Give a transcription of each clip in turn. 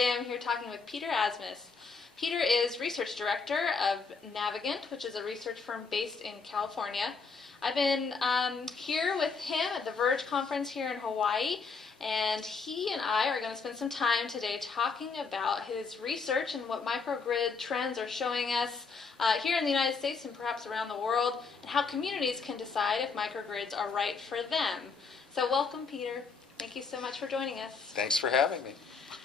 today I'm here talking with Peter Asmus. Peter is Research Director of Navigant, which is a research firm based in California. I've been here with him at the Verge conference here in Hawaii, and he and I are going to spend some time today talking about his research and what microgrid trends are showing us here in the United States and perhaps around the world, and how communities can decide if microgrids are right for them. So welcome, Peter. Thank you so much for joining us. Thanks for having me.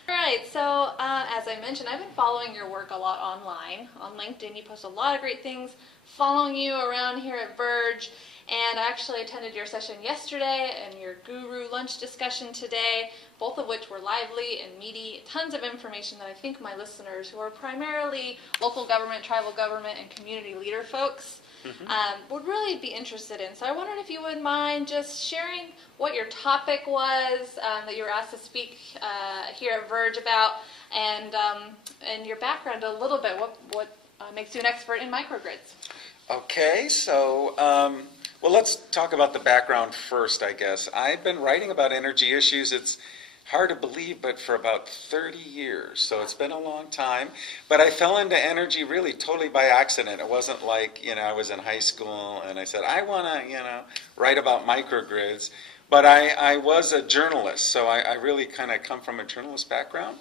All right, so as I mentioned, I've been following your work a lot online. On LinkedIn, you post a lot of great things, following you around here at Verge, and I actually attended your session yesterday and your guru lunch discussion today, both of which were lively and meaty, tons of information that I think my listeners, who are primarily local government, tribal government, and community leader folks, would really be interested in. So I wondered if you would mind just sharing what your topic was that you were asked to speak here at Verge about, and your background a little bit. What makes you an expert in microgrids? Okay, so well, let's talk about the background first, I guess. I've been writing about energy issues. It's hard to believe, but for about 30 years. So it's been a long time. But I fell into energy really totally by accident. It wasn't like, I was in high school and I said, I want to, write about microgrids. But I was a journalist, so I really kind of come from a journalist background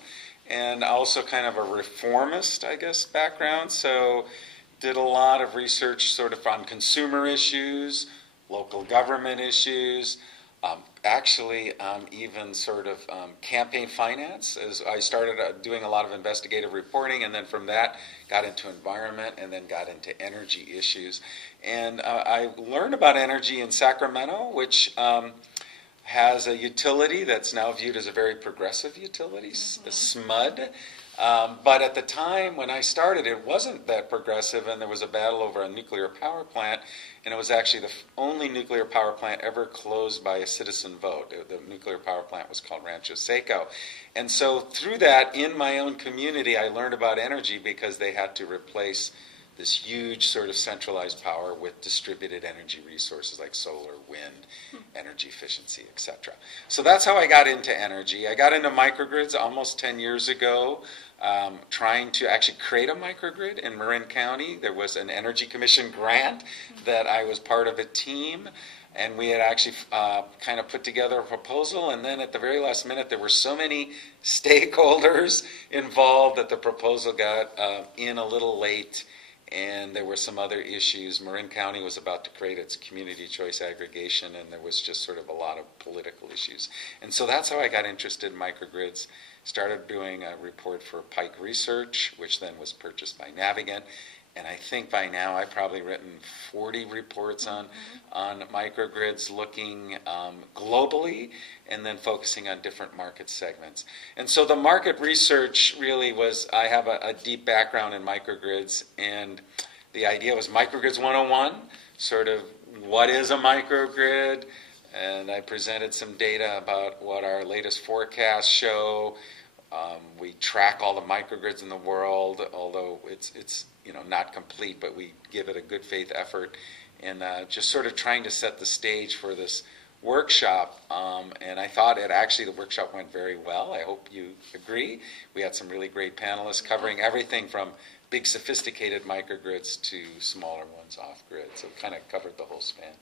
and also kind of a reformist, I guess, background. So did a lot of research sort of on consumer issues, local government issues, even sort of campaign finance. As I started doing a lot of investigative reporting, and then from that got into environment, and then got into energy issues. And I learned about energy in Sacramento, which has a utility that's now viewed as a very progressive utility, SMUD. But at the time when I started, it wasn't that progressive, and there was a battle over a nuclear power plant, and it was actually the only nuclear power plant ever closed by a citizen vote. The nuclear power plant was called Rancho Seco. And so through that, in my own community, I learned about energy because they had to replace this huge sort of centralized power with distributed energy resources like solar, wind, energy efficiency, etc. So that's how I got into energy. I got into microgrids almost 10 years ago, trying to actually create a microgrid in Marin County. There was an Energy Commission grant that I was part of a team, and we had actually kind of put together a proposal, and then at the very last minute there were so many stakeholders involved that the proposal got in a little late, and there were some other issues. Marin County was about to create its community choice aggregation, and there was just sort of a lot of political issues. And so that's how I got interested in microgrids. Started doing a report for Pike Research, which then was purchased by Navigant. And I think by now I've probably written 40 reports on microgrids, looking globally and then focusing on different market segments. And so the market research really was, I have a deep background in microgrids, and the idea was microgrids 101, sort of what is a microgrid, and I presented some data about what our latest forecasts show. We track all the microgrids in the world, although it's not complete, but we give it a good faith effort, and just sort of trying to set the stage for this workshop. And I thought the workshop went very well. I hope you agree. We had some really great panelists covering everything from big sophisticated microgrids to smaller ones off grid. So it kind of covered the whole span.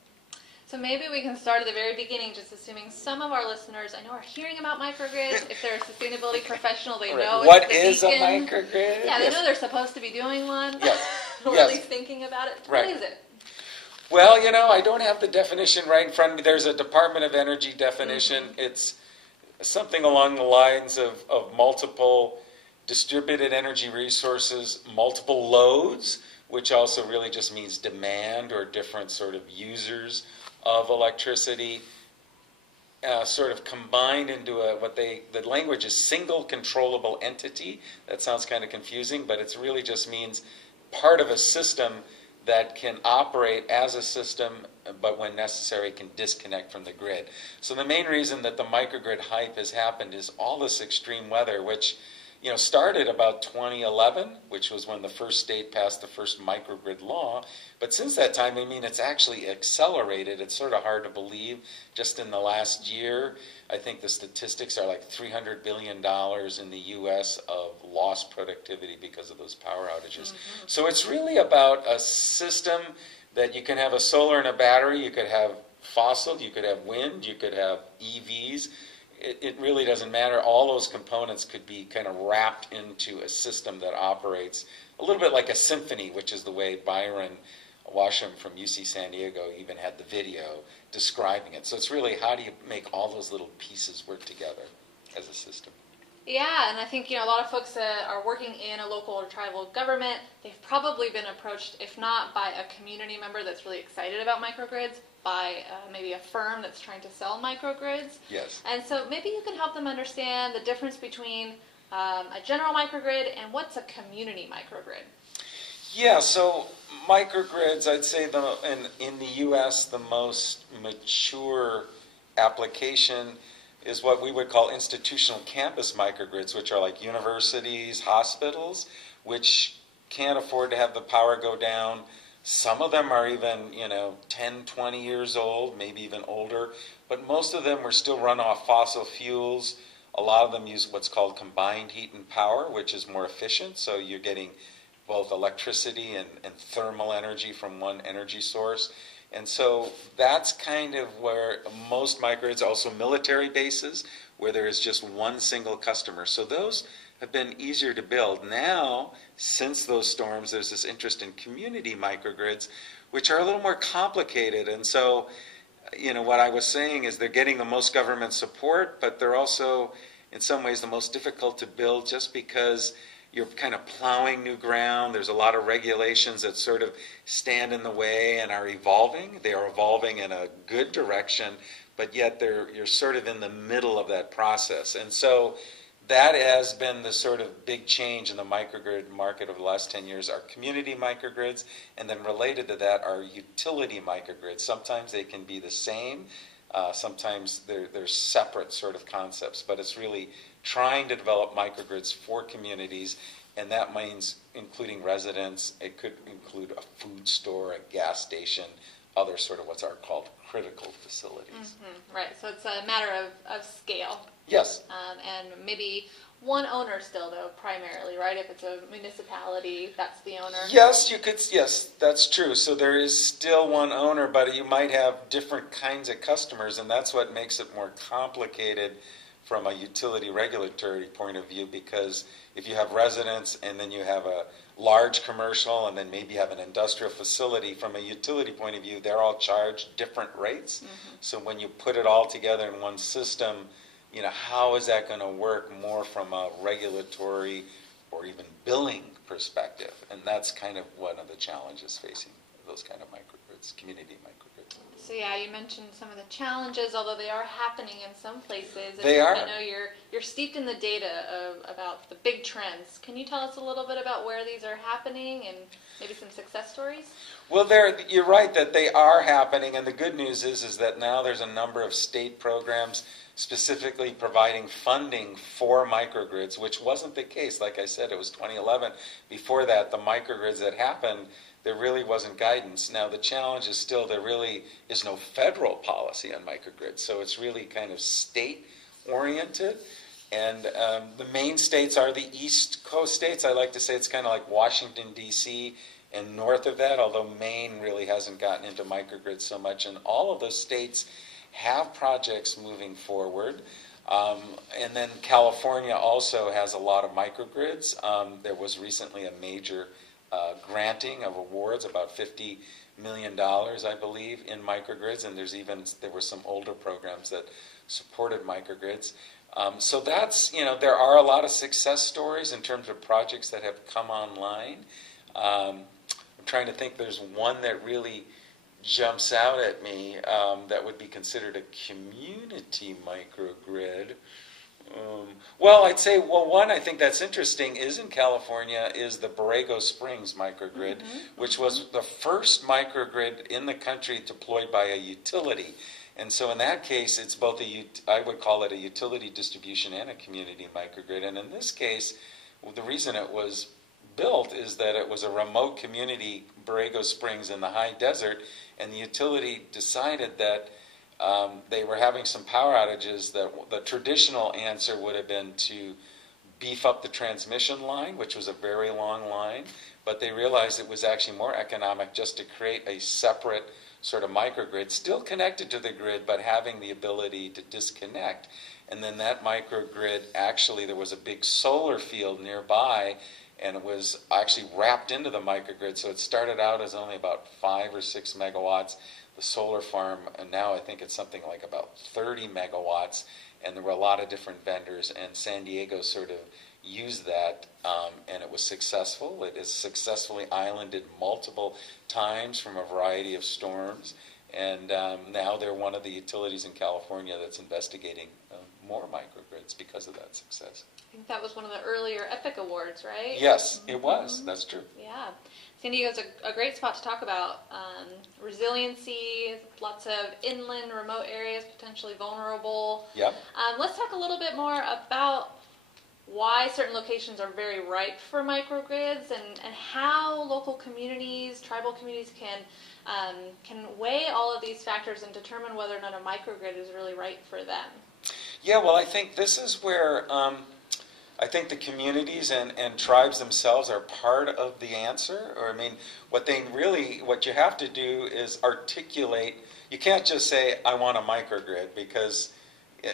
So maybe we can start at the very beginning, just assuming some of our listeners, I know, are hearing about microgrids. If they're a sustainability professional, they know what it's is a microgrid. Yeah, they know they're supposed to be doing one, yes. or at least thinking about it. Right. What is it? Well, I don't have the definition right in front of me. There's a Department of Energy definition. It's something along the lines of multiple distributed energy resources, multiple loads, which also really just means demand or different sort of users of electricity, sort of combined into the language is single controllable entity. That sounds kind of confusing, but it really just means part of a system that can operate as a system, but when necessary can disconnect from the grid. So the main reason that the microgrid hype has happened is all this extreme weather, which started about 2011, which was when the first state passed the first microgrid law. But since that time, it's actually accelerated. It's sort of hard to believe. Just in the last year, I think the statistics are like $300 billion in the U.S. of lost productivity because of those power outages. Mm-hmm. So it's really about a system that you can have a solar and a battery, you could have fossil, you could have wind, you could have EVs. It really doesn't matter. All those components could be kind of wrapped into a system that operates a little bit like a symphony, which is the way Byron Washam from UC San Diego even had the video describing it. So it's really, how do you make all those little pieces work together as a system? Yeah, and I think a lot of folks that are working in a local or tribal government, they've probably been approached, if not by a community member that's really excited about microgrids, by maybe a firm that's trying to sell microgrids. Yes. And so maybe you can help them understand the difference between a general microgrid and what's a community microgrid. Yeah, so microgrids, I'd say in the U.S., the most mature application is what we would call institutional campus microgrids, which are like universities, hospitals, which can't afford to have the power go down. Some of them are even, 10, 20 years old, maybe even older, but most of them were still run off fossil fuels. A lot of them use what's called combined heat and power, which is more efficient, so you're getting both electricity and thermal energy from one energy source. And so that's kind of where most microgrids, also military bases, where there is just one single customer. So those have been easier to build. Now, since those storms, there's this interest in community microgrids, which are a little more complicated. And so, what I was saying is they're getting the most government support, but they're also, in some ways, the most difficult to build just because you're kind of plowing new ground. There's a lot of regulations that sort of stand in the way and are evolving. They are evolving in a good direction, but yet you're sort of in the middle of that process. And so that has been the sort of big change in the microgrid market over the last 10 years, are community microgrids, and then related to that are utility microgrids. Sometimes they can be the same, sometimes they're separate sort of concepts, but it's really trying to develop microgrids for communities, and that means including residents. It could include a food store, a gas station, other sort of what's called critical facilities. Mm-hmm. Right, so it's a matter of scale. Yes. And maybe one owner still, though, primarily, right? If it's a municipality, that's the owner. Yes, that's true. So there is still one owner, but you might have different kinds of customers, and that's what makes it more complicated from a utility regulatory point of view, because if you have residents and then you have a large commercial and then maybe you have an industrial facility, from a utility point of view, they're all charged different rates. Mm-hmm. So when you put it all together in one system, how is that going to work more from a regulatory or even billing perspective? And that's kind of one of the challenges facing those kind of microgrids, community microgrids. So yeah, you mentioned some of the challenges, although they are happening in some places. They are. I know you're steeped in the data about the big trends. Can you tell us a little bit about where these are happening and maybe some success stories? Well, you're right that they are happening, and the good news is that now there's a number of state programs specifically providing funding for microgrids, which wasn't the case. Like I said, it was 2011. Before that, the microgrids that happened, there really wasn't guidance. Now, the challenge is still there really is no federal policy on microgrids, so it's really kind of state-oriented. And the main states are the East Coast states. I like to say it's kind of like Washington, D.C., and north of that, although Maine really hasn't gotten into microgrids so much. And all of those states have projects moving forward. And then California also has a lot of microgrids. There was recently a major granting of awards, about $50 million, I believe, in microgrids, and there were some older programs that supported microgrids. So that's, there are a lot of success stories in terms of projects that have come online. I'm trying to think, there's one that really jumps out at me that would be considered a community microgrid. I'd say, one I think that's interesting is in California is the Borrego Springs microgrid, which was the first microgrid in the country deployed by a utility. And so in that case, it's both I would call it a utility distribution and a community microgrid. And in this case, the reason it was built is that it was a remote community, Borrego Springs, in the high desert, and the utility decided that they were having some power outages. That the traditional answer would have been to beef up the transmission line, which was a very long line, but they realized it was actually more economic just to create a separate sort of microgrid, still connected to the grid, but having the ability to disconnect. And then that microgrid, actually, there was a big solar field nearby, and it was actually wrapped into the microgrid. So it started out as only about 5 or 6 megawatts. The solar farm, and now I think it's something like about 30 megawatts, and there were a lot of different vendors, and San Diego sort of used that, and it was successful. It is successfully islanded multiple times from a variety of storms, and now they're one of the utilities in California that's investigating more microgrids because of that success. I think that was one of the earlier EPIC awards, right? Yes, it was. That's true. Yeah. San Diego's a great spot to talk about resiliency, lots of inland, remote areas, potentially vulnerable. Yep. Let's talk a little bit more about why certain locations are very ripe for microgrids and how local communities, tribal communities can weigh all of these factors and determine whether or not a microgrid is really right for them. Yeah, well, I think this is where I think the communities and tribes themselves are part of the answer. Or, I mean, what you have to do is articulate. You can't just say, I want a microgrid, because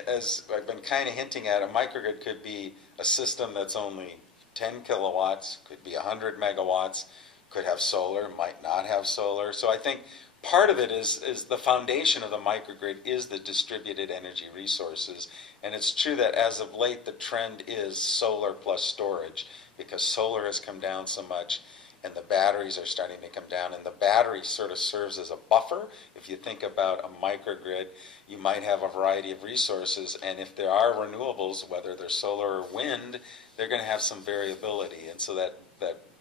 as I've been kind of hinting at, a microgrid could be a system that's only 10 kilowatts, could be 100 megawatts, could have solar, might not have solar. So I think part of it is the foundation of the microgrid is the distributed energy resources. And it's true that as of late, the trend is solar plus storage, because solar has come down so much and the batteries are starting to come down. And the battery sort of serves as a buffer. If you think about a microgrid, you might have a variety of resources. And if there are renewables, whether they're solar or wind, they're going to have some variability. And so that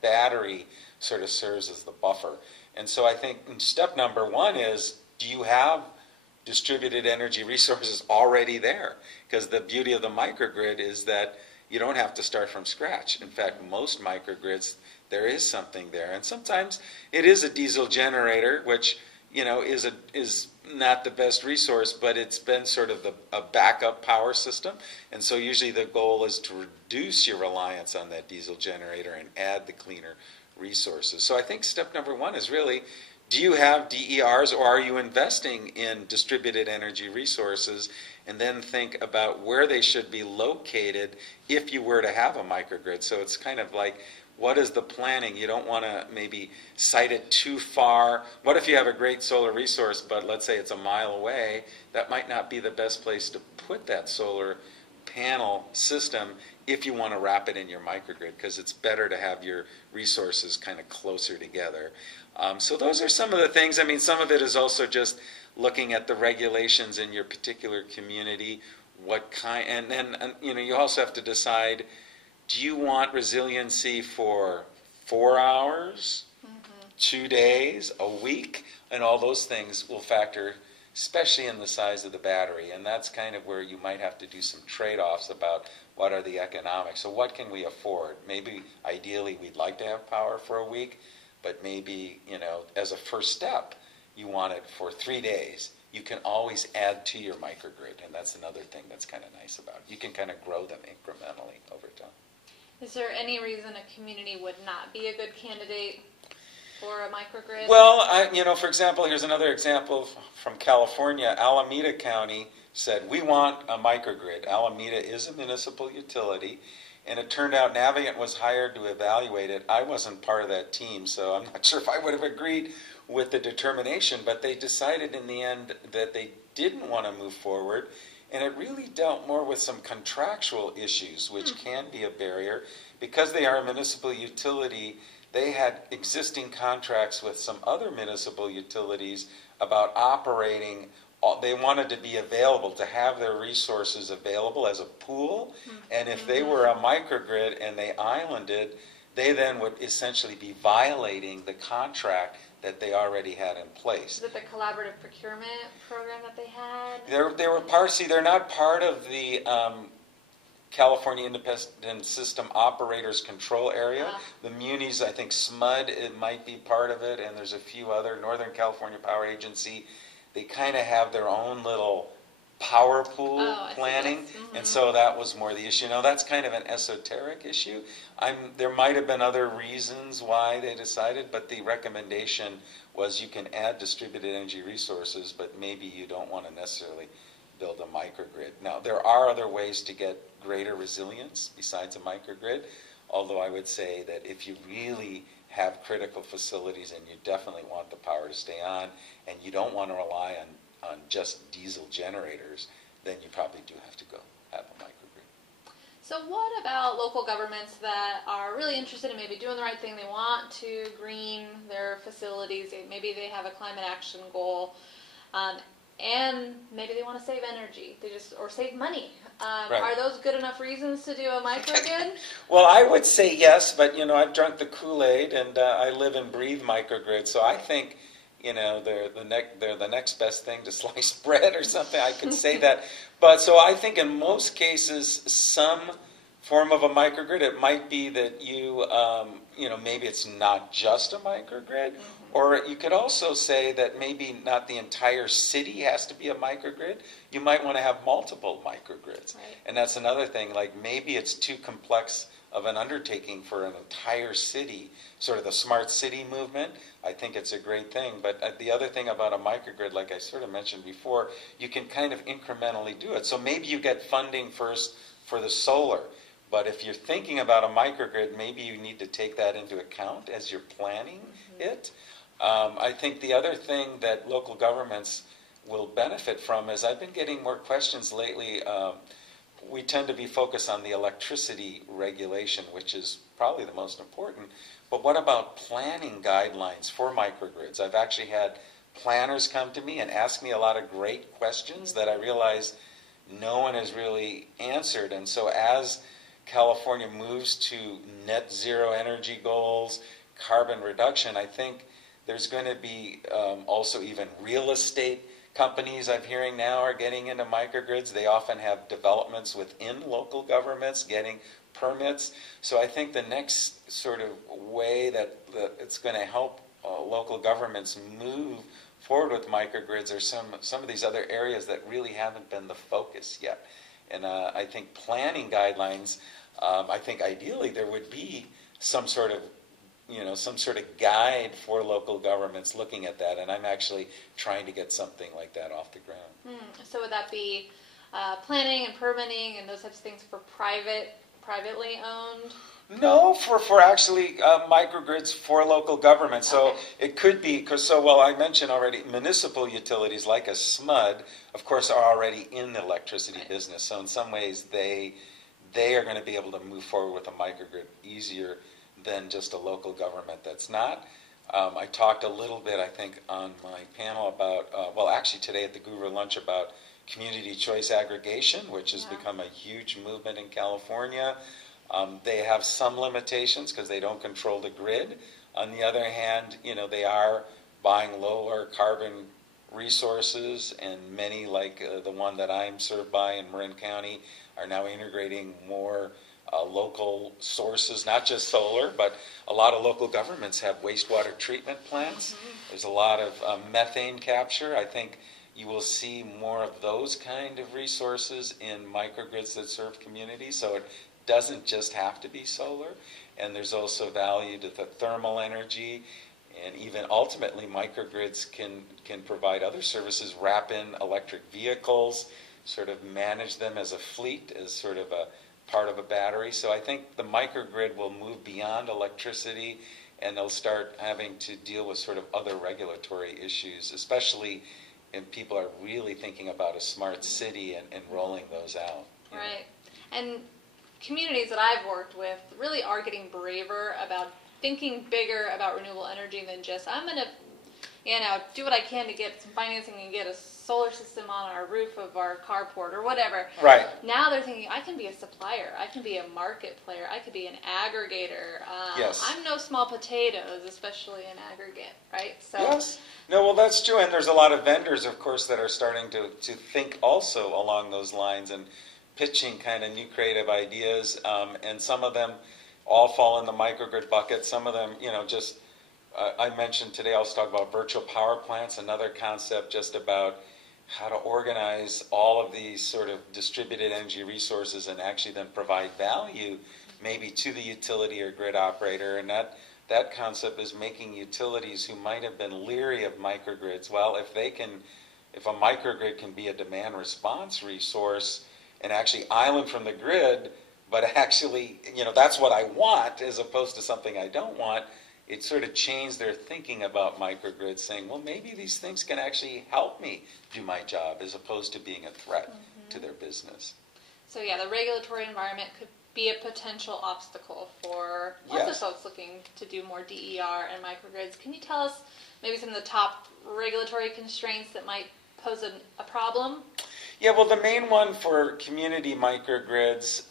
battery sort of serves as the buffer. And so I think step number one is, do you have distributed energy resources already there? Because the beauty of the microgrid is that you don't have to start from scratch. In fact, most microgrids, there is something there. And sometimes it is a diesel generator, which is not the best resource, but it's been sort of a backup power system. And so usually the goal is to reduce your reliance on that diesel generator and add the cleaner resources. So I think step number one is really, do you have DERs, or are you investing in distributed energy resources? And then think about where they should be located if you were to have a microgrid. So it's kind of like, what is the planning? You don't want to maybe site it too far. What if you have a great solar resource, but let's say it's a mile away? That might not be the best place to put that solar panel system if you want to wrap it in your microgrid, because it's better to have your resources kind of closer together. So those are some of the things. I mean, some of it is also just looking at the regulations in your particular community, what kind, and then you also have to decide, do you want resiliency for 4 hours, 2 days, a week? And all those things will factor, especially in the size of the battery. And that's kind of where you might have to do some trade-offs about what are the economics. So what can we afford? Maybe ideally we'd like to have power for a week, but maybe, as a first step, you want it for 3 days. You can always add to your microgrid, and that's another thing that's kind of nice about it. You can kind of grow them incrementally over time. Is there any reason a community would not be a good candidate for a microgrid? Well, for example, here's another example from California. Alameda County said, we want a microgrid. Alameda is a municipal utility, and it turned out Navigant was hired to evaluate it. I wasn't part of that team, so I'm not sure if I would have agreed with the determination, but they decided in the end that they didn't want to move forward. And it really dealt more with some contractual issues, which can be a barrier. Because they are a municipal utility, they had existing contracts with some other municipal utilities about operating. They wanted to be available, to have their resources available as a pool. And if they were a microgrid and they islanded, they then would essentially be violating the contract that they already had in place. Is it the collaborative procurement program that they had? They were part. See, they're not part of the California Independent System Operators Control Area. The munis, I think SMUD, it might be part of it, and there's a few other. Northern California Power Agency, they kind of have their own little power pool planning, and so that was more the issue. Now, that's kind of an esoteric issue. There might have been other reasons why they decided, but the recommendation was you can add distributed energy resources, but maybe you don't want to necessarily build a microgrid. Now, there are other ways to get greater resilience besides a microgrid, although I would say that if you really have critical facilities and you definitely want the power to stay on and you don't want to rely on just diesel generators, then you probably do have to go have a microgrid. So what about local governments that are really interested in maybe doing the right thing? They want to green their facilities. Maybe they have a climate action goal. And maybe they want to save energy, or save money. Right. Are those good enough reasons to do a microgrid? Well, I would say yes, but I've drunk the Kool-Aid, and I live and breathe microgrids, so I think they're the next best thing to sliced bread or something. I could say that, but so I think in most cases, some form of a microgrid. It might be that maybe it's not just a microgrid. Or you could also say that maybe not the entire city has to be a microgrid. You might want to have multiple microgrids. Right. And that's another thing, like maybe it's too complex of an undertaking for an entire city, sort of the smart city movement. I think it's a great thing. But the other thing about a microgrid, like I sort of mentioned before, you can kind of incrementally do it. So maybe you get funding first for the solar. But if you're thinking about a microgrid, maybe you need to take that into account as you're planning it. I think the other thing that local governments will benefit from is I've been getting more questions lately. We tend to be focused on the electricity regulation, which is probably the most important. But what about planning guidelines for microgrids? I've actually had planners come to me and ask me a lot of great questions that I realize no one has really answered. And so as California moves to net zero energy goals, carbon reduction, I think there's going to be also even real estate companies I'm hearing now are getting into microgrids. They often have developments within local governments getting permits. So I think the next sort of way that it's going to help local governments move forward with microgrids are some of these other areas that really haven't been the focus yet. And I think planning guidelines, I think ideally there would be some sort of guide for local governments looking at that, and I'm actually trying to get something like that off the ground. So would that be planning and permitting and those types of things for privately owned? No, for actually microgrids for local government. So it could be, I mentioned already, municipal utilities like a SMUD, of course, are already in the electricity business. So in some ways, they are going to be able to move forward with a microgrid easier than just a local government that's not. I talked a little bit, I think, on my panel about, actually today at the Guru Lunch about community choice aggregation, which has become a huge movement in California. They have some limitations because they don't control the grid. On the other hand, they are buying lower carbon resources, and many, like the one that I'm served by in Marin County, are now integrating more local sources, not just solar, but a lot of local governments have wastewater treatment plants. There's a lot of methane capture. I think you will see more of those kind of resources in microgrids that serve communities. So it doesn't just have to be solar. And there's also value to the thermal energy. And even ultimately, microgrids can provide other services, wrap in electric vehicles, sort of manage them as a fleet, as sort of a part of a battery. So I think the microgrid will move beyond electricity, and they'll start having to deal with sort of other regulatory issues, especially if people are really thinking about a smart city and rolling those out. Right. And communities that I've worked with really are getting braver about thinking bigger about renewable energy than just, I'm going to do what I can to get some financing and get a solar system on our roof of our carport or whatever. Right. Now they're thinking, I can be a supplier, I can be a market player, I could be an aggregator. Yes. I'm no small potatoes, especially in aggregate, right? So. Yes. No, well, that's true. And there's a lot of vendors, of course, that are starting to think also along those lines and pitching kind of new creative ideas. And some of them all fall in the microgrid bucket. Some of them, just, I mentioned today, I'll talk about virtual power plants, another concept just about how to organize all of these sort of distributed energy resources and actually then provide value maybe to the utility or grid operator. And that concept is making utilities who might have been leery of microgrids, well, if a microgrid can be a demand response resource and actually island from the grid, but actually, that's what I want as opposed to something I don't want, it sort of changed their thinking about microgrids, saying, well, maybe these things can actually help me do my job as opposed to being a threat to their business. So yeah, the regulatory environment could be a potential obstacle for lots of folks looking to do more DER and microgrids. Can you tell us maybe some of the top regulatory constraints that might pose a problem? Yeah, well, the main one for community microgrids,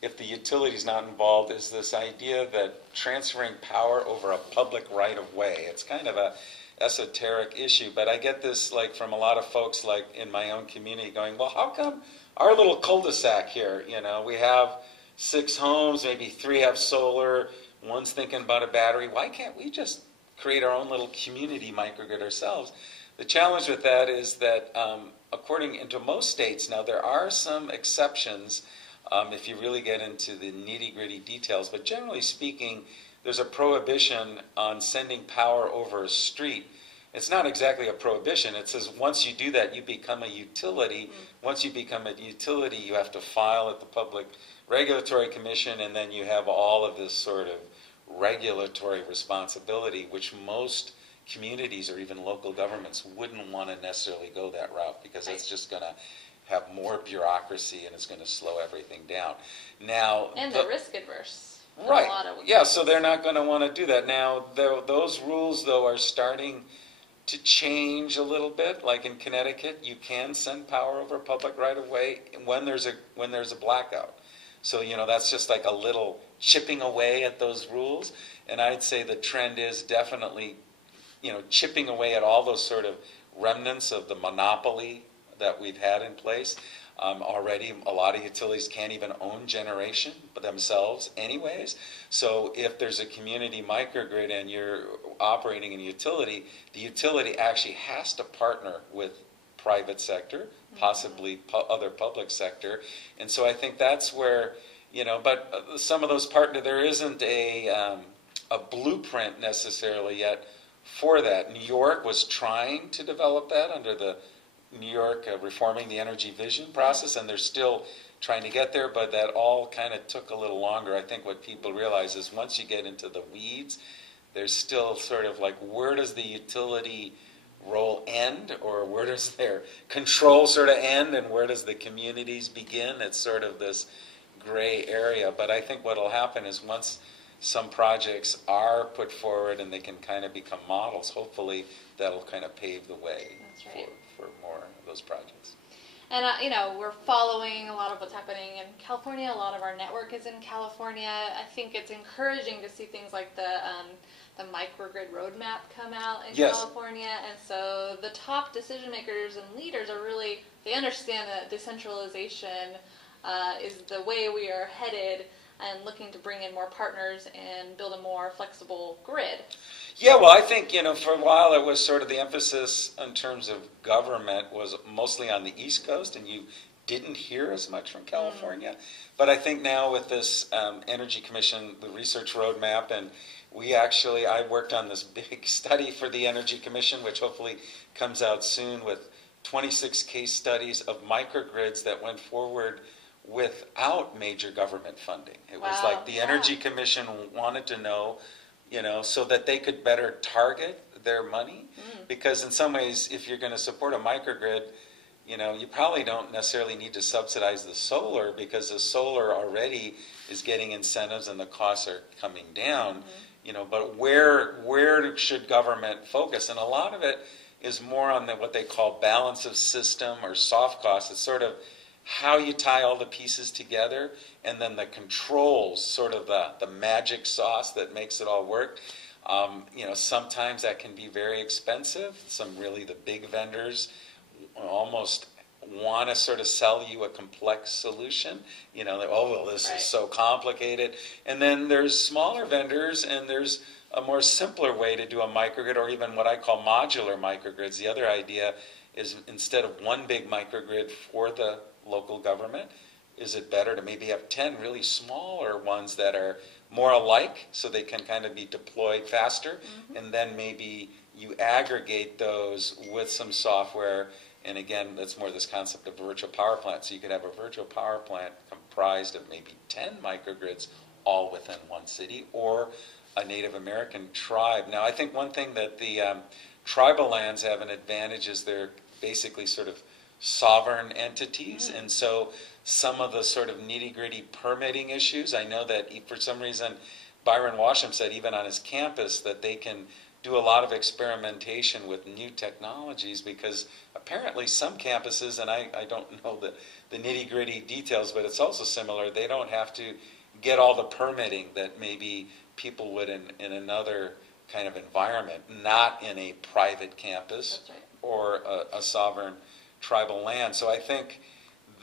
if the utility is not involved, is this idea that transferring power over a public right-of-way. It's kind of a esoteric issue, but I get this from a lot of folks in my own community going, well, how come our little cul-de-sac here, we have 6 homes, maybe 3 have solar, one's thinking about a battery. Why can't we just create our own little community microgrid ourselves? The challenge with that is that according to most states, now there are some exceptions if you really get into the nitty-gritty details, but generally speaking, there's a prohibition on sending power over a street. It's not exactly a prohibition. It says once you do that, you become a utility. Once you become a utility, you have to file at the Public Regulatory Commission, and then you have all of this sort of regulatory responsibility, which most communities or even local governments wouldn't want to necessarily go that route because it's just going to have more bureaucracy and it's going to slow everything down. Now, and they're risk adverse. Right. A lot of yeah, so they're not going to want to do that. Now, those rules, though, are starting to change a little bit. Like in Connecticut, you can send power over public right-of-way when there's a blackout. So, that's just like a little chipping away at those rules. And I'd say the trend is definitely, chipping away at all those sort of remnants of the monopoly that we've had in place. Already, a lot of utilities can't even own generation themselves anyways. So if there's a community microgrid and you're operating in a utility, the utility actually has to partner with private sector, possibly other public sector. And so I think that's where, but some of those partners, there isn't a blueprint necessarily yet for that. New York was trying to develop that under the New York reforming the energy vision process, and they're still trying to get there, but that all kind of took a little longer. I think what people realize is once you get into the weeds, there's still sort of where does the utility role end, or where does their control sort of end, and where does the communities begin? It's sort of this gray area. But I think what will happen is once some projects are put forward and they can kind of become models, hopefully that'll kind of pave the way for more of those projects. And, we're following a lot of what's happening in California. A lot of our network is in California. I think it's encouraging to see things like the microgrid roadmap come out in California. And so the top decision makers and leaders are really, they understand that decentralization is the way we are headed, and looking to bring in more partners and build a more flexible grid. Yeah, well, I think, for a while it was sort of the emphasis in terms of government was mostly on the East Coast, and you didn't hear as much from California. But I think now with this Energy Commission, the research roadmap, and I worked on this big study for the Energy Commission, which hopefully comes out soon, with 26 case studies of microgrids that went forward without major government funding. It was like the Energy Commission wanted to know, so that they could better target their money. Because in some ways, if you're going to support a microgrid, you probably don't necessarily need to subsidize the solar, because the solar already is getting incentives and the costs are coming down. but where should government focus? And a lot of it is more on what they call balance of system or soft costs. It's sort of how you tie all the pieces together, and then the controls, sort of the magic sauce that makes it all work. Sometimes that can be very expensive. The big vendors almost want to sort of sell you a complex solution. This is so complicated. And then there's smaller vendors, and there's a more simpler way to do a microgrid, or even what I call modular microgrids. The other idea is, instead of one big microgrid for the local government, is it better to maybe have 10 really smaller ones that are more alike, so they can kind of be deployed faster, and then maybe you aggregate those with some software. And again, that's more this concept of virtual power plant. So you could have a virtual power plant comprised of maybe 10 microgrids all within one city, or a Native American tribe. Now, I think one thing that the tribal lands have an advantage is they're basically sort of sovereign entities. And so some of the sort of nitty-gritty permitting issues, I know that for some reason Byron Washam said even on his campus that they can do a lot of experimentation with new technologies, because apparently some campuses, and I don't know the nitty-gritty details, but it's also similar, they don't have to get all the permitting that maybe people would in another kind of environment, not in a private campus. That's right. Or a sovereign tribal land. So I think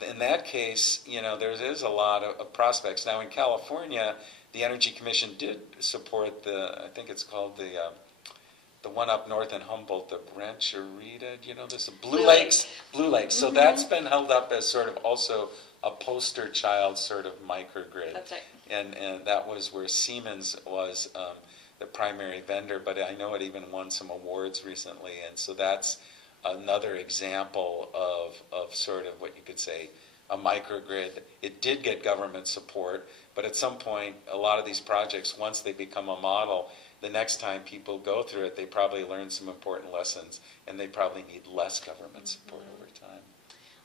in that case, there is a lot of prospects. Now in California, the Energy Commission did support I think it's called the one up north in Humboldt, the Rancherita, this Blue Lakes. So that's been held up as sort of also a poster child sort of microgrid. That's right. And that was where Siemens was the primary vendor, but I know it even won some awards recently, and so that's another example of sort of what you could say a microgrid. It did get government support, but at some point, a lot of these projects, once they become a model, the next time people go through it, they probably learn some important lessons, and they probably need less government support over time.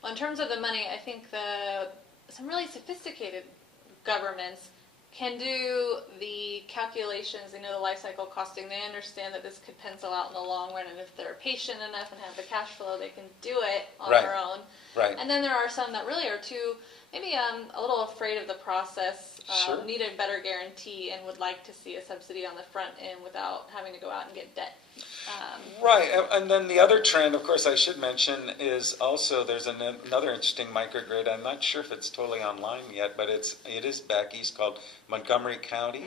Well, in terms of the money, I think some really sophisticated governments can do the calculations. They know the life cycle costing. They understand that this could pencil out in the long run, and if they're patient enough and have the cash flow, they can do it on their own. Right. And then there are some that really are too, maybe a little afraid of the process, need a better guarantee, and would like to see a subsidy on the front end without having to go out and get debt. Right, and then the other trend, of course, I should mention is also there's another interesting microgrid. I'm not sure if it's totally online yet, but it is back east, called Montgomery County.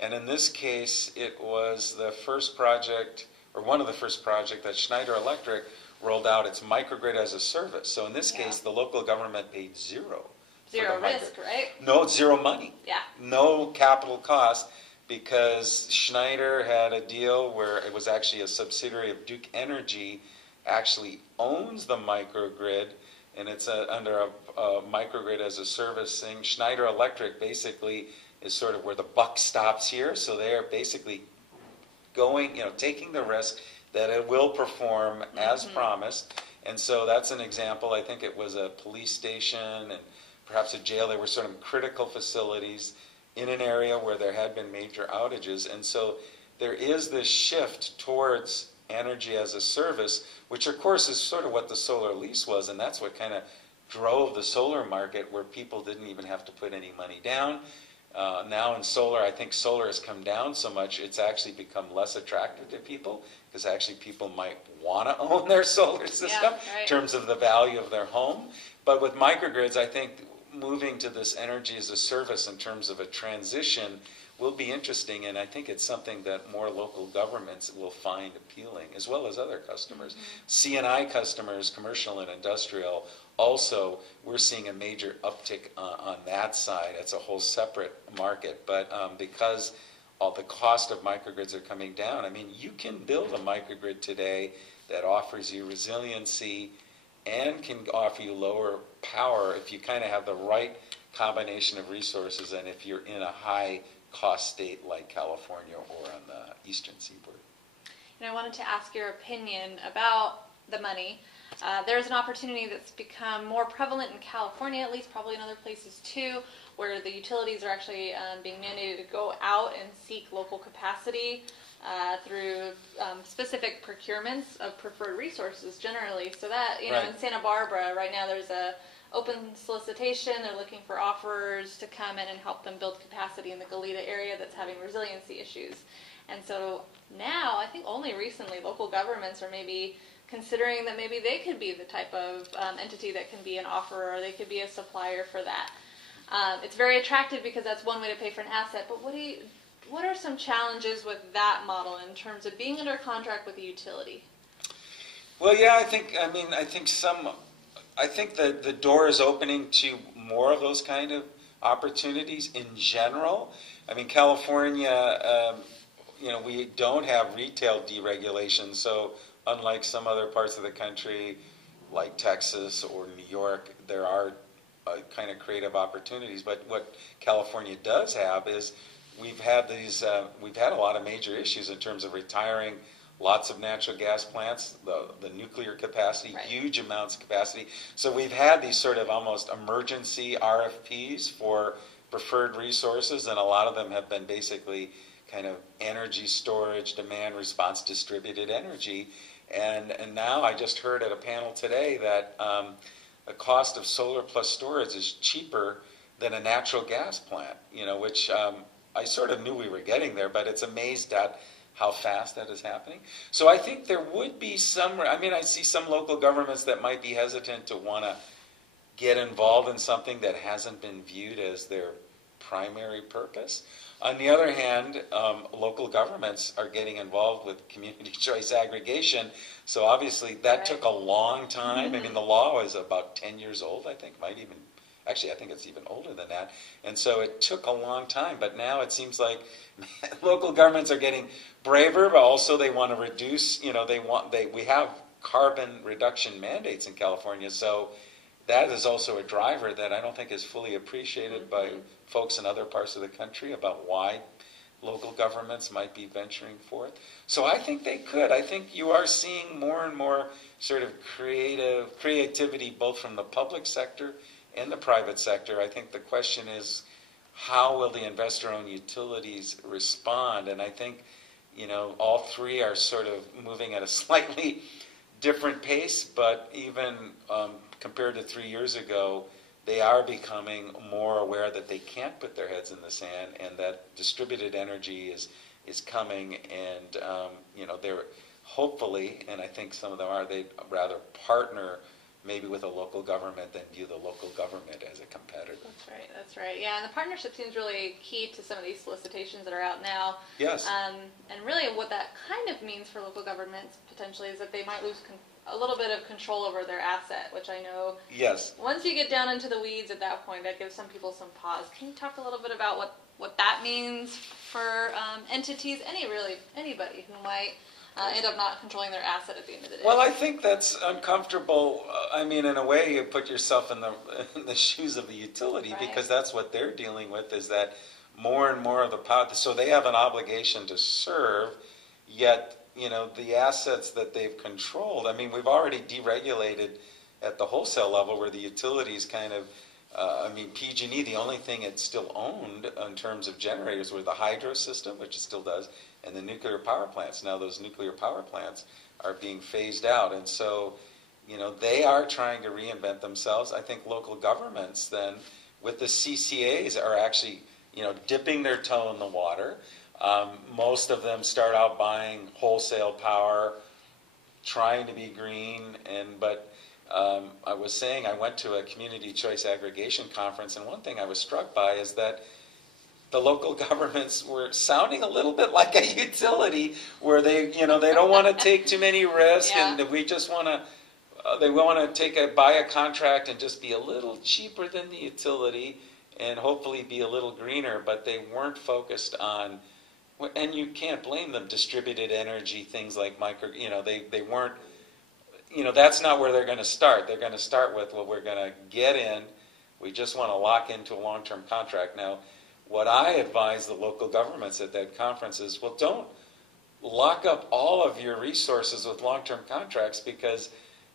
And in this case, it was the first project, or one of the first projects, that Schneider Electric rolled out its microgrid as a service. So in this case, the local government paid zero. Zero risk, right? No, zero money. Yeah. No capital cost, because Schneider had a deal where it was actually a subsidiary of Duke Energy, actually owns the microgrid, and it's under a microgrid as a service thing. Schneider Electric basically is sort of where the buck stops here, so they are basically going, taking the risk that it will perform as promised. And so that's an example. I think it was a police station and perhaps a jail. They were sort of critical facilities in an area where there had been major outages. And so there is this shift towards energy as a service, which of course is sort of what the solar lease was, and that's what kind of drove the solar market, where people didn't even have to put any money down. Now in solar, I think solar has come down so much, it's actually become less attractive to people, because actually people might want to own their solar system in terms of the value of their home. But with microgrids, I think moving to this energy as a service in terms of a transition will be interesting, and I think it's something that more local governments will find appealing, as well as other customers. C&I customers, commercial and industrial, also, we're seeing a major uptick on that side. It's a whole separate market, but because all the cost of microgrids are coming down, I mean, you can build a microgrid today that offers you resiliency and can offer you lower power if you kind of have the right combination of resources, and if you're in a high cost state like California or on the eastern seaboard. And I wanted to ask your opinion about the money. There's an opportunity that's become more prevalent in California, at least, probably in other places too, where the utilities are actually being mandated to go out and seek local capacity through specific procurements of preferred resources generally. So that, you know, Right. in Santa Barbara right now there's a open solicitation. They're looking for offerers to come in and help them build capacity in the Goleta area that's having resiliency issues. And so now, I think only recently, local governments are maybe considering that maybe they could be the type of entity that can be an offerer, or they could be a supplier for that. It's very attractive because that's one way to pay for an asset, but what are some challenges with that model in terms of being under contract with the utility? Well, yeah, I think the door is opening to more of those kind of opportunities in general. I mean, California, we don't have retail deregulation, so unlike some other parts of the country, like Texas or New York, there are kind of creative opportunities. But what California does have is we've had a lot of major issues in terms of retiring lots of natural gas plants, the nuclear capacity, right. Huge amounts of capacity. So we've had these sort of almost emergency RFPs for preferred resources, and a lot of them have been basically kind of energy storage, demand response, distributed energy. And now I just heard at a panel today that the cost of solar plus storage is cheaper than a natural gas plant, which I sort of knew we were getting there, but it's amazed at how fast that is happening. So I think there would be I see some local governments that might be hesitant to want to get involved in something that hasn't been viewed as their primary purpose. On the other hand, local governments are getting involved with community choice aggregation, so obviously that right. took a long time. Mm-hmm. I mean, the law is about 10 years old, I think, I think it's even older than that. And so it took a long time, but now it seems like local governments are getting braver, but also they want to reduce, we have carbon reduction mandates in California, so that is also a driver that I don't think is fully appreciated by folks in other parts of the country about why local governments might be venturing forth. So I think they could. I think you are seeing more and more sort of creativity both from the public sector and the private sector. I think the question is, how will the investor-owned utilities respond? And I think, all three are sort of moving at a slightly different pace, but even compared to 3 years ago, they are becoming more aware that they can't put their heads in the sand, and that distributed energy is coming, and they're hopefully, and I think some of them are, they'd rather partner maybe with a local government than view the local government as a competitor. That's right. Yeah, and the partnership seems really key to some of these solicitations that are out now. Yes. And really what that kind of means for local governments potentially is that they might lose a little bit of control over their asset, which I know. Yes. Once you get down into the weeds at that point, that gives some people some pause. Can you talk a little bit about what that means for entities, anybody who might end up not controlling their asset at the end of the day? Well, I think that's uncomfortable. In a way, you put yourself in the shoes of the utility, right. because that's what they're dealing with, is that more and more of the power, so they have an obligation to serve, yet the assets that they've controlled. We've already deregulated at the wholesale level, where the utilities kind of, PG&E, the only thing it still owned in terms of generators were the hydro system, which it still does, and the nuclear power plants. Now those nuclear power plants are being phased out, and so they are trying to reinvent themselves. I think local governments then, with the CCAs, are actually dipping their toe in the water. Most of them start out buying wholesale power, trying to be green, but I was saying I went to a community choice aggregation conference, and one thing I was struck by is that the local governments were sounding a little bit like a utility, where they don't want to take too many risks, yeah. and we just want to they want to buy a contract and just be a little cheaper than the utility, and hopefully be a little greener. But they weren't focused on, and you can't blame them, distributed energy, things like they weren't, that's not where they're going to start. They're going to start with, we're going to get in, we just want to lock into a long-term contract. Now, what I advise the local governments at that conference is, don't lock up all of your resources with long-term contracts, because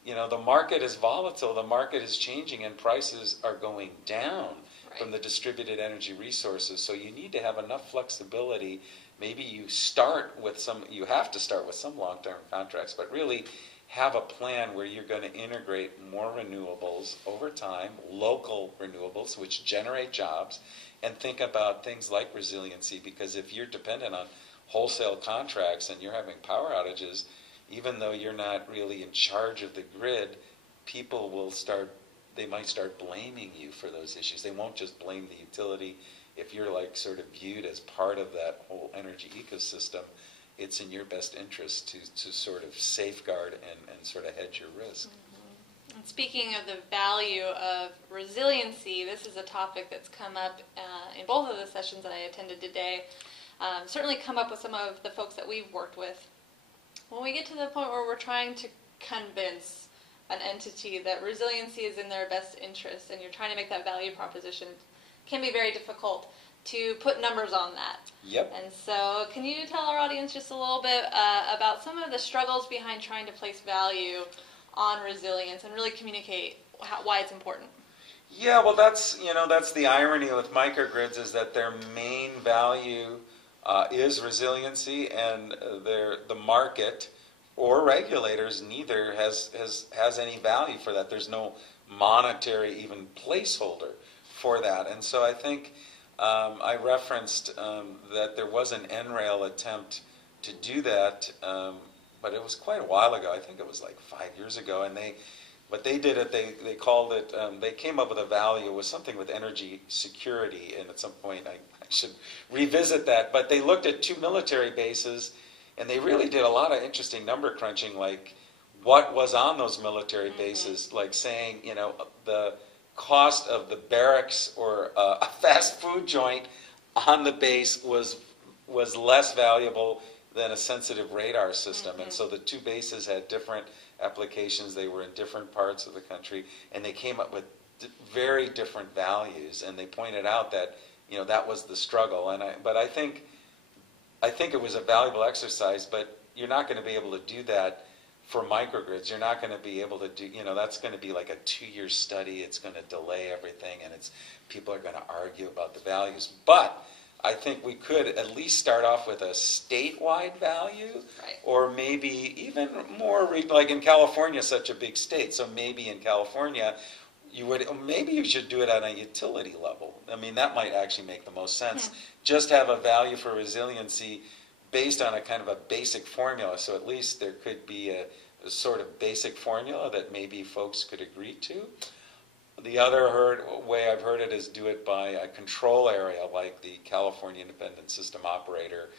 the market is volatile, the market is changing, and prices are going down from the distributed energy resources. So you need to have enough flexibility. Maybe you have to start with some long-term contracts, but really have a plan where you're going to integrate more renewables over time, local renewables, which generate jobs, and think about things like resiliency, because if you're dependent on wholesale contracts and you're having power outages, even though you're not really in charge of the grid, people they might start blaming you for those issues. They won't just blame the utility. If you're sort of viewed as part of that whole energy ecosystem, it's in your best interest to sort of safeguard and sort of hedge your risk. Mm-hmm. And speaking of the value of resiliency, this is a topic that's come up in both of the sessions that I attended today. Certainly come up with some of the folks that we've worked with. When we get to the point where we're trying to convince an entity that resiliency is in their best interest and you're trying to make that value proposition, it can be very difficult to put numbers on that. Yep. And so can you tell our audience just a little bit about some of the struggles behind trying to place value on resilience and really communicate why it's important? Yeah, well, that's the irony with microgrids, is that their main value is resiliency, and the market or regulators neither has any value for that. There's no monetary even placeholder for that. And so I think I referenced that there was an NRAIL attempt to do that, but it was quite a while ago. I think it was like 5 years ago, and they called it, they came up with a value, it was something with energy security, and at some point I should revisit that, but they looked at 2 military bases, and they really did a lot of interesting number crunching, like what was on those military bases, like saying, the cost of the barracks or a fast food joint on the base was less valuable than a sensitive radar system. And so the 2 bases had different applications. They were in different parts of the country, and they came up with very different values. And they pointed out that that was the struggle. But I think it was a valuable exercise. But you're not going to be able to do that for microgrids. You're not going to be able to do. That's going to be like a 2-year study. It's going to delay everything, and people are going to argue about the values. But I think we could at least start off with a statewide value, or maybe even more, like in California, such a big state. So maybe in California, maybe you should do it at a utility level. I mean, that might actually make the most sense. Just have a value for resiliency based on a kind of a basic formula. So at least there could be a sort of basic formula that maybe folks could agree to. The other way I've heard it is do it by a control area, like the California Independent System Operator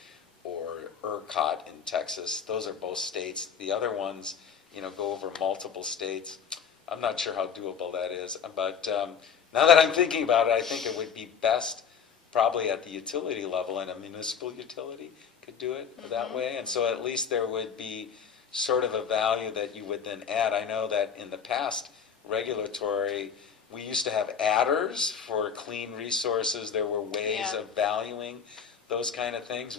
or ERCOT in Texas. Those are both states. The other ones, go over multiple states. I'm not sure how doable that is, but now that I'm thinking about it, I think it would be best probably at the utility level, and a municipal utility could do it that way. And so at least there would be sort of a value that you would then add. I know that in the past, regulatory, we used to have adders for clean resources. There were ways of valuing those kind of things.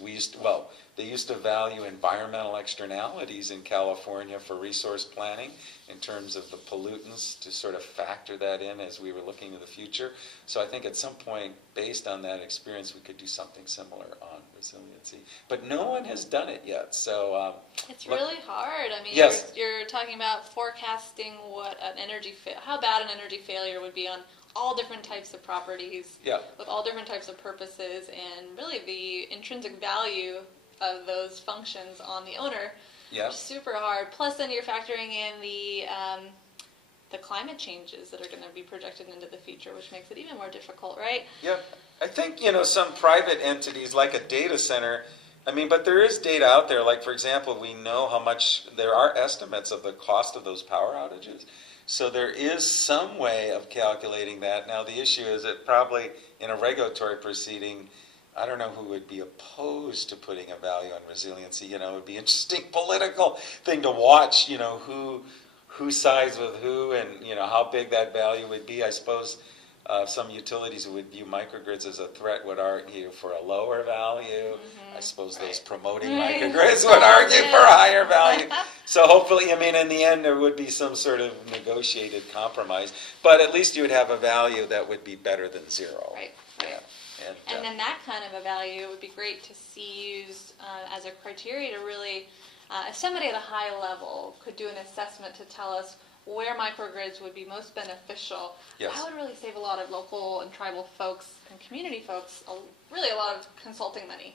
They used to value environmental externalities in California for resource planning in terms of the pollutants, to sort of factor that in as we were looking to the future. So I think at some point, based on that experience, we could do something similar on resiliency. But no one has done it yet. So it's really hard. I mean, you're talking about forecasting how bad an energy failure would be on all different types of properties, with all different types of purposes, and really the intrinsic value of those functions on the owner. Super hard. Plus, then you're factoring in the climate changes that are going to be projected into the future, which makes it even more difficult, right? I think some private entities like a data center. But there is data out there. Like, for example, we know how much there are estimates of the cost of those power outages. So there is some way of calculating that. Now, the issue is that probably in a regulatory proceeding, I don't know who would be opposed to putting a value on resiliency. It would be an interesting political thing to watch, who sides with who, and, how big that value would be. I suppose some utilities who would view microgrids as a threat would argue for a lower value. I suppose those promoting microgrids would argue for a higher value. So hopefully, I mean, in the end, there would be some sort of negotiated compromise, but at least you would have a value that would be better than zero. Right. Yeah. And then that kind of a value would be great to see used as a criteria to really, if somebody at a high level could do an assessment to tell us where microgrids would be most beneficial, Yes. that would really save a lot of local and tribal folks and community folks really a lot of consulting money.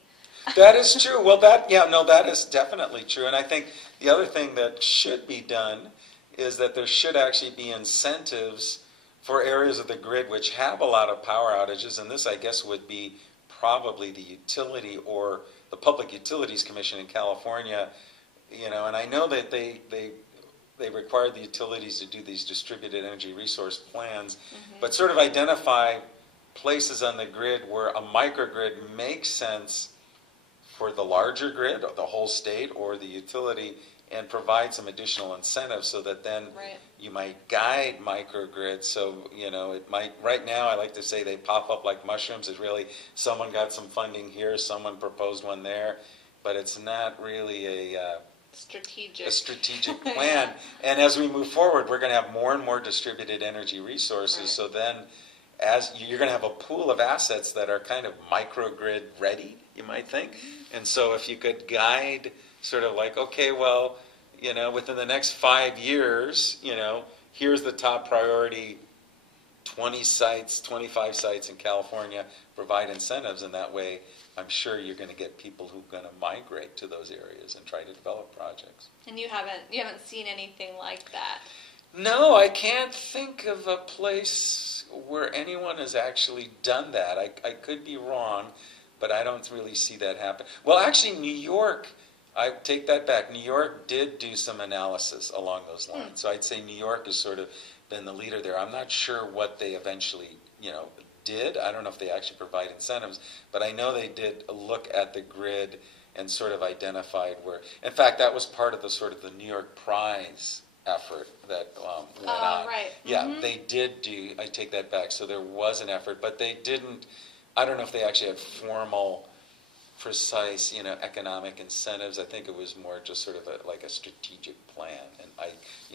That is true. Well, that is definitely true. And I think the other thing that should be done is that there should actually be incentives for areas of the grid which have a lot of power outages, and this, I guess, would be probably the utility or the Public Utilities Commission in California, and I know that they required the utilities to do these distributed energy resource plans, but sort of identify places on the grid where a microgrid makes sense for the larger grid, or the whole state, or the utility, and provide some additional incentives so that then you might guide microgrids. So, it might, right now I like to say they pop up like mushrooms. It's really someone got some funding here, someone proposed one there, but it's not really a strategic plan. And as we move forward, we're going to have more and more distributed energy resources. So then as you're going to have a pool of assets that are kind of microgrid ready, you might think. And so if you could guide sort of like, okay, well, within the next 5 years, here's the top priority 20 sites, 25 sites in California, provide incentives, and that way I'm sure you're going to get people who are going to migrate to those areas and try to develop projects. And you haven't seen anything like that? No, I can't think of a place where anyone has actually done that. I could be wrong, but I don't really see that happen. Well, actually, New York, I take that back. New York did do some analysis along those lines. So I'd say New York has sort of been the leader there. I'm not sure what they eventually, did. I don't know if they actually provide incentives, but I know they did look at the grid and sort of identified where. In fact, that was part of the sort of the New York Prize effort that went on. Right. Yeah, they did do. I take that back. So there was an effort, but they didn't. I don't know if they actually had formal, precise, economic incentives. I think it was more just sort of like a strategic plan and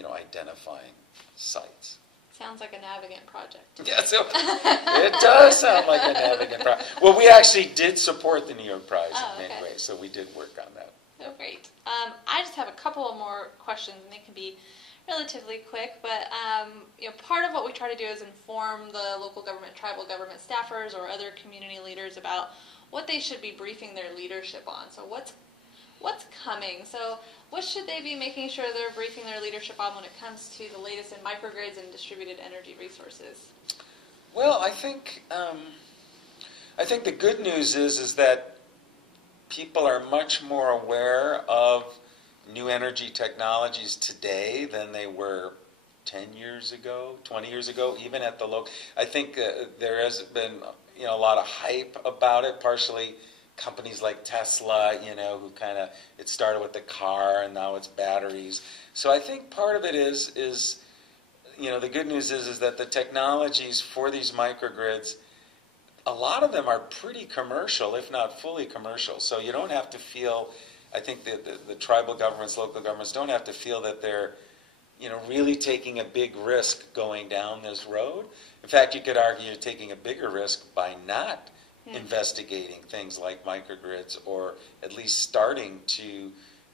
identifying sites. Sounds like a Navigant project. Yeah, so it does sound like a Navigant project. Well, we actually did support the New York Prize in many ways, so we did work on that. Oh, great. I just have a couple of more questions, and they can be relatively quick, but part of what we try to do is inform the local government, tribal government staffers, or other community leaders about what they should be briefing their leadership on. So what's coming? So what should they be making sure they're briefing their leadership on when it comes to the latest in microgrids and distributed energy resources? Well, I think the good news is that people are much more aware of new energy technologies today than they were 10 years ago, 20 years ago, even at the local. I think there has been a lot of hype about it, partially companies like Tesla, who kind of, it started with the car and now it's batteries. So I think part of it is the good news is that the technologies for these microgrids, a lot of them are pretty commercial, if not fully commercial. So you don't have to feel, I think the tribal governments, local governments don't have to feel that they're, really taking a big risk going down this road. In fact, you could argue you're taking a bigger risk by not investigating things like microgrids, or at least starting to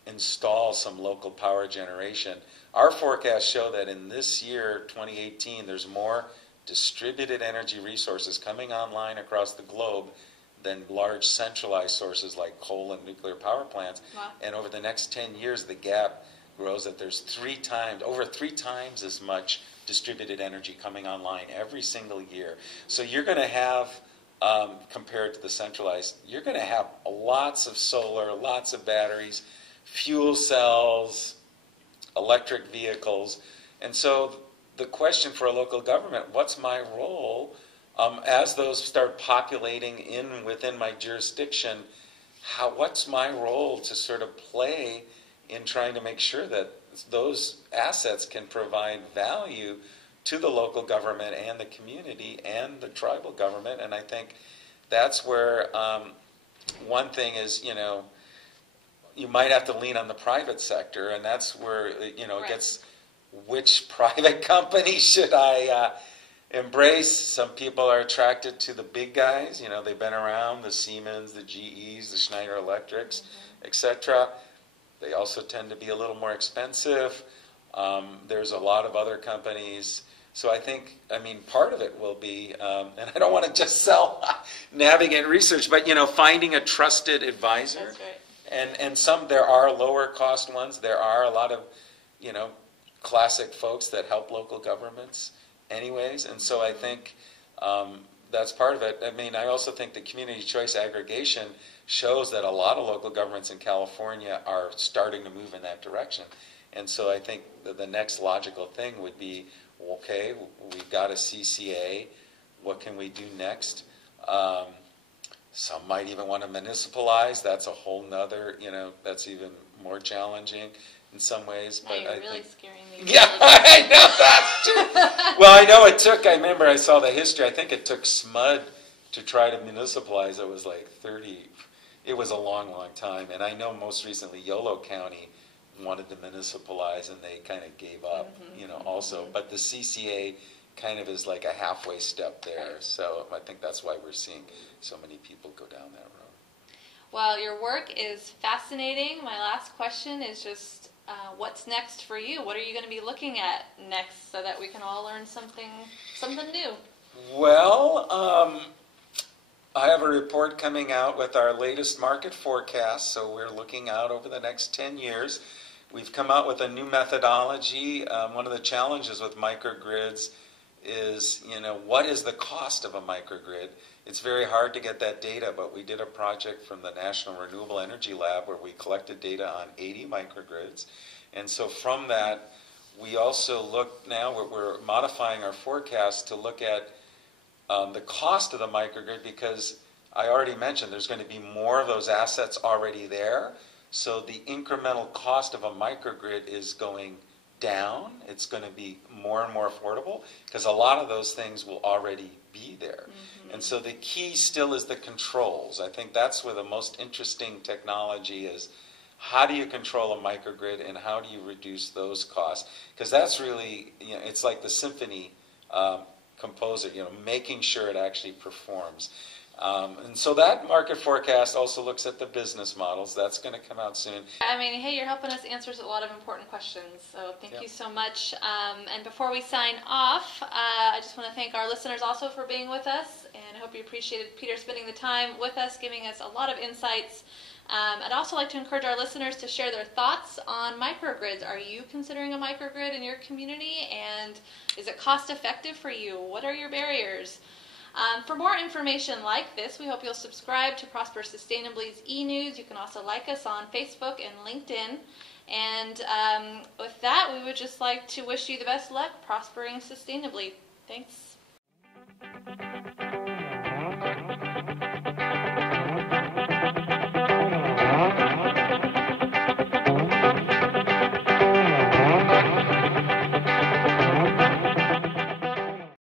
install some local power generation. Our forecasts show that in this year, 2018, there's more distributed energy resources coming online across the globe than large centralized sources like coal and nuclear power plants. Wow. And over the next 10 years, the gap grows that there's over three times as much distributed energy coming online every single year. So you're going to have, compared to the centralized, you're going to have lots of solar, lots of batteries, fuel cells, electric vehicles. And so the question for a local government, what's my role as those start populating within my jurisdiction? What's my role to sort of play in trying to make sure that those assets can provide value to the local government and the community and the tribal government? And I think that's where one thing is, you might have to lean on the private sector, and that's where, it Right. gets, which private company should I embrace? Some people are attracted to the big guys, they've been around, the Siemens, the GEs, the Schneider Electrics, etc. They also tend to be a little more expensive. There's a lot of other companies. So I think, part of it will be, and I don't want to just sell Navigant research, but, finding a trusted advisor. That's right. And there are lower cost ones. There are a lot of, classic folks that help local governments anyways. And so I think that's part of it. I also think the community choice aggregation shows that a lot of local governments in California are starting to move in that direction. And so I think the next logical thing would be, okay, we've got a CCA. What can we do next? Some might even want to municipalize. That's a whole nother, that's even more challenging in some ways. Now you're really scaring me. Yeah, I know that's true. Well, I know I remember I saw the history. I think it took SMUD to try to municipalize. It was like 30, it was a long, long time. And I know most recently Yolo County wanted to municipalize and they kind of gave up, also. But the CCA kind of is like a halfway step there. So I think that's why we're seeing so many people go down that road. Well, your work is fascinating. My last question is just, what's next for you? What are you going to be looking at next so that we can all learn something new? Well, I have a report coming out with our latest market forecast, so we're looking out over the next 10 years. We've come out with a new methodology. One of the challenges with microgrids is, what is the cost of a microgrid? It's very hard to get that data, but we did a project from the National Renewable Energy Lab where we collected data on 80 microgrids. And so from that, we also we're modifying our forecast to look at the cost of the microgrid, because I already mentioned there's going to be more of those assets already there. So the incremental cost of a microgrid is going down. It's going to be more and more affordable because a lot of those things will already be there. Mm-hmm. And so the key still is the controls. I think that's where the most interesting technology is. How do you control a microgrid and how do you reduce those costs? Because that's really, it's like the symphony composer, making sure it actually performs. And so that market forecast also looks at the business models. That's going to come out soon. Hey, you're helping us answer a lot of important questions, so thank you so much. And before we sign off, I just want to thank our listeners also for being with us, and I hope you appreciated Peter spending the time with us, giving us a lot of insights. I'd also like to encourage our listeners to share their thoughts on microgrids. Are you considering a microgrid in your community, and is it cost effective for you? What are your barriers? For more information like this, we hope you'll subscribe to Prosper Sustainably's e-news. You can also like us on Facebook and LinkedIn. And with that, we would just like to wish you the best luck prospering sustainably. Thanks.